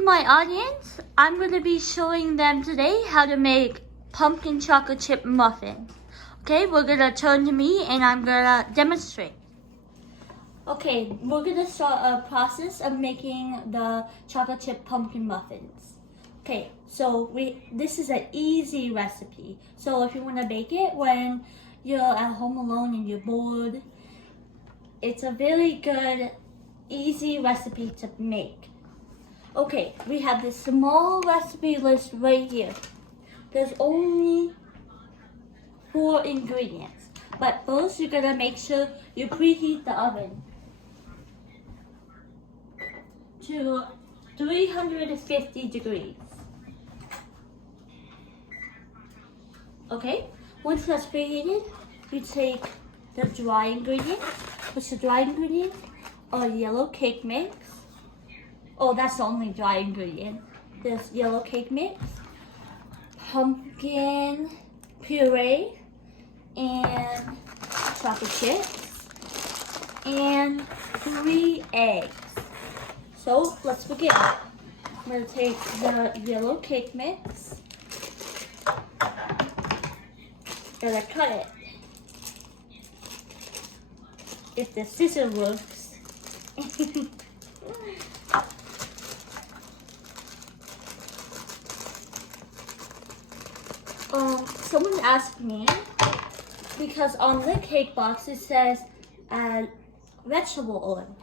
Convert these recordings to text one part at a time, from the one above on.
to my audience. I'm going to be showing them today how to make pumpkin chocolate chip muffins. Okay, we're going to turn to me and I'm going to demonstrate. Okay, we're going to start a process of making the chocolate chip pumpkin muffins. Okay, so this is an easy recipe. So if you want to bake it when you're at home alone and you're bored, it's a very good, easy recipe to make. Okay, we have this small recipe list right here. There's only 4 ingredients. But first, you're gonna make sure you preheat the oven to 350 degrees. Okay, once that's preheated, you take the dry ingredients. What's the dry ingredient? A yellow cake mix. Oh, that's the only dry ingredient. There's yellow cake mix, pumpkin puree, and chocolate chips, and 3 eggs. So let's begin. I'm going to take the yellow cake mix. Gonna cut it. If the scissor works. Someone asked me, because on the cake box it says vegetable oil.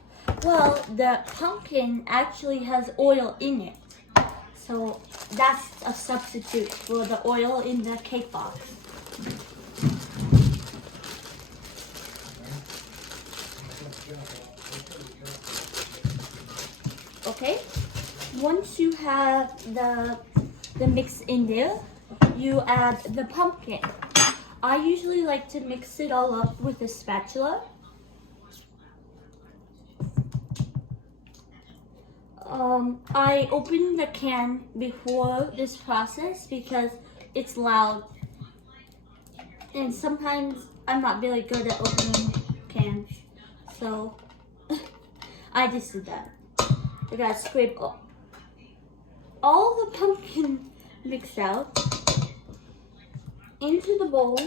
Well, the pumpkin actually has oil in it. So that's a substitute for the oil in the cake box. Okay, once you have the mix in there, you add the pumpkin. I usually like to mix it all up with a spatula. I open the can before this process because it's loud. And sometimes I'm not really good at opening cans. So I just did that. I gotta scrape all the pumpkin mix out into the bowl,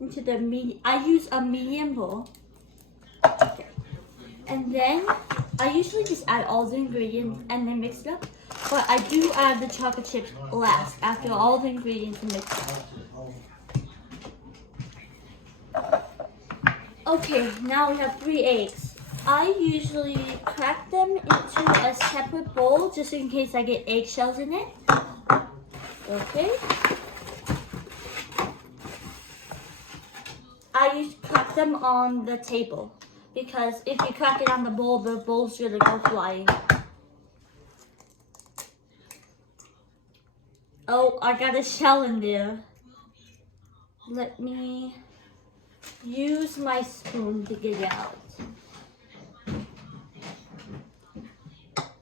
into the medium. I use a medium bowl. Okay. And then I usually just add all the ingredients and then mix it up. But I do add the chocolate chips last after all the ingredients are mixed up. Okay, now we have 3 eggs. I usually crack them into a separate bowl just in case I get eggshells in it. Okay. I usually crack them on the table because if you crack it on the bowl's gonna go flying. Oh, I got a shell in there. Let me use my spoon to get it out.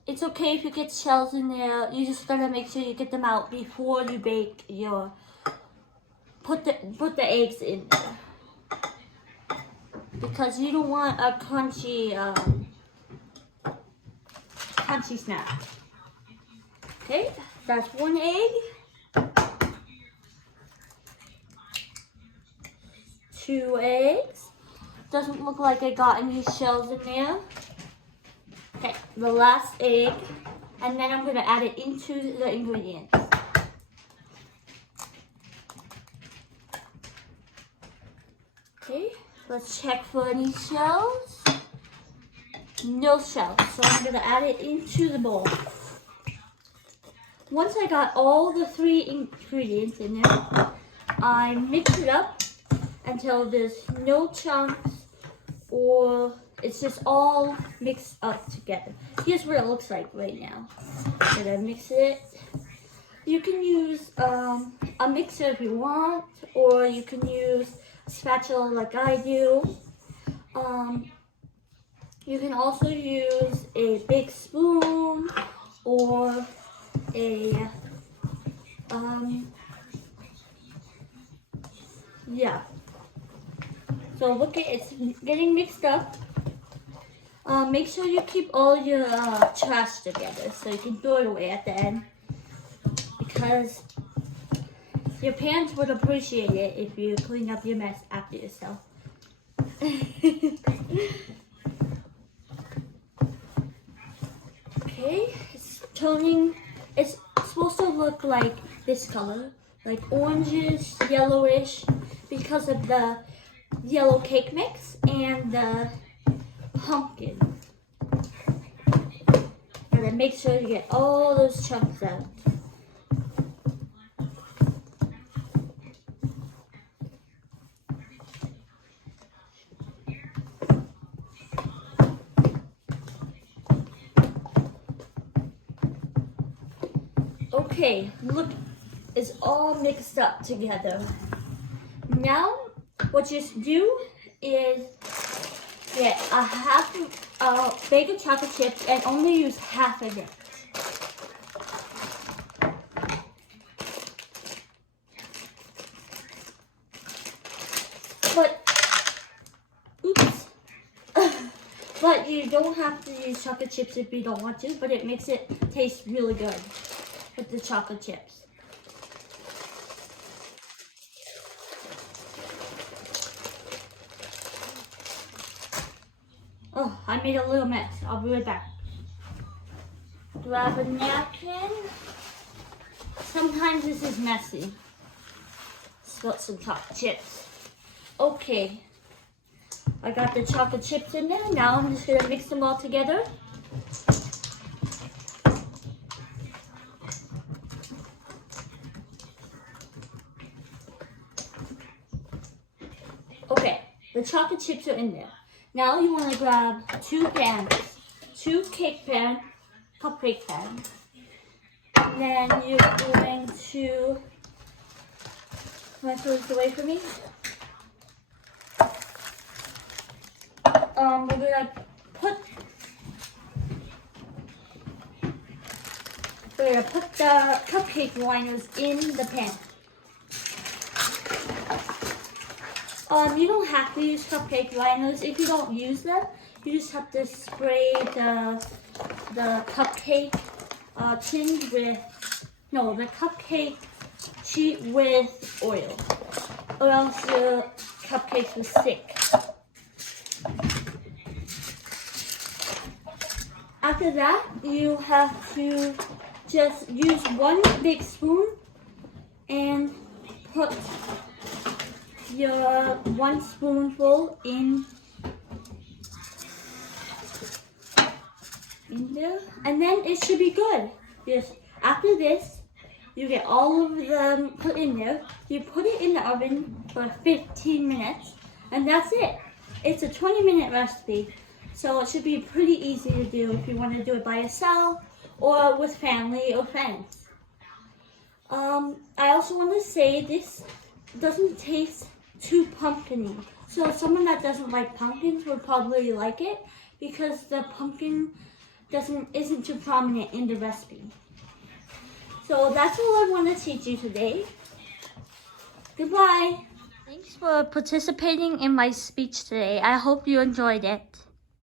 It's okay if you get shells in there. You just gotta make sure you get them out before you bake your put the eggs in there. Because you don't want a crunchy snack. Okay, that's 1 egg. 2 eggs. Doesn't look like I got any shells in there. Okay, the last egg, and then I'm going to add it into the ingredients. Okay, let's check for any shells. No shells, so I'm going to add it into the bowl. Once I got all the 3 ingredients in there, I mix it up until there's no chunks or it's just all mixed up together. Here's what it looks like right now. I'm gonna mix it. You can use a mixer if you want, or you can use a spatula like I do. You can also use a big spoon or a yeah. So look at it's getting mixed up. make sure you keep all your trash together so you can throw it away at the end. Because your parents would appreciate it if you clean up your mess after yourself. Okay, it's turning, it's supposed to look like this color, like orangish, yellowish, because of the yellow cake mix and the pumpkin. And then make sure you get all those chunks out. Okay, look, it's all mixed up together. Now, what you do is get a half bag of chocolate chips and only use half of it. But you don't have to use chocolate chips if you don't want to, but it makes it taste really good with the chocolate chips. Oh, I made a little mess. I'll be right back. Grab a napkin. Sometimes this is messy. Spilt some chocolate chips. Okay. I got the chocolate chips in there. Now I'm just gonna mix them all together. Okay, the chocolate chips are in there. Now you want to grab two pans, two cupcake pans. Then you're going to, can I throw this away from me? We're gonna put the cupcake liners in the pan. You don't have to use cupcake liners. If you don't use them, you just have to spray the cupcake tin the cupcake sheet with oil, or else your cupcakes will stick. After that, you have to just use one big spoon and put your 1 spoonful in there, and then it should be good. Just after this, you get all of them put in there. You put it in the oven for 15 minutes, and that's it. It's a 20-minute recipe, so it should be pretty easy to do if you want to do it by yourself or with family or friends. I also want to say this doesn't taste too pumpkin-y. So someone that doesn't like pumpkins would probably like it because the pumpkin isn't too prominent in the recipe. So that's all I want to teach you today. Goodbye. Thanks for participating in my speech today. I hope you enjoyed it.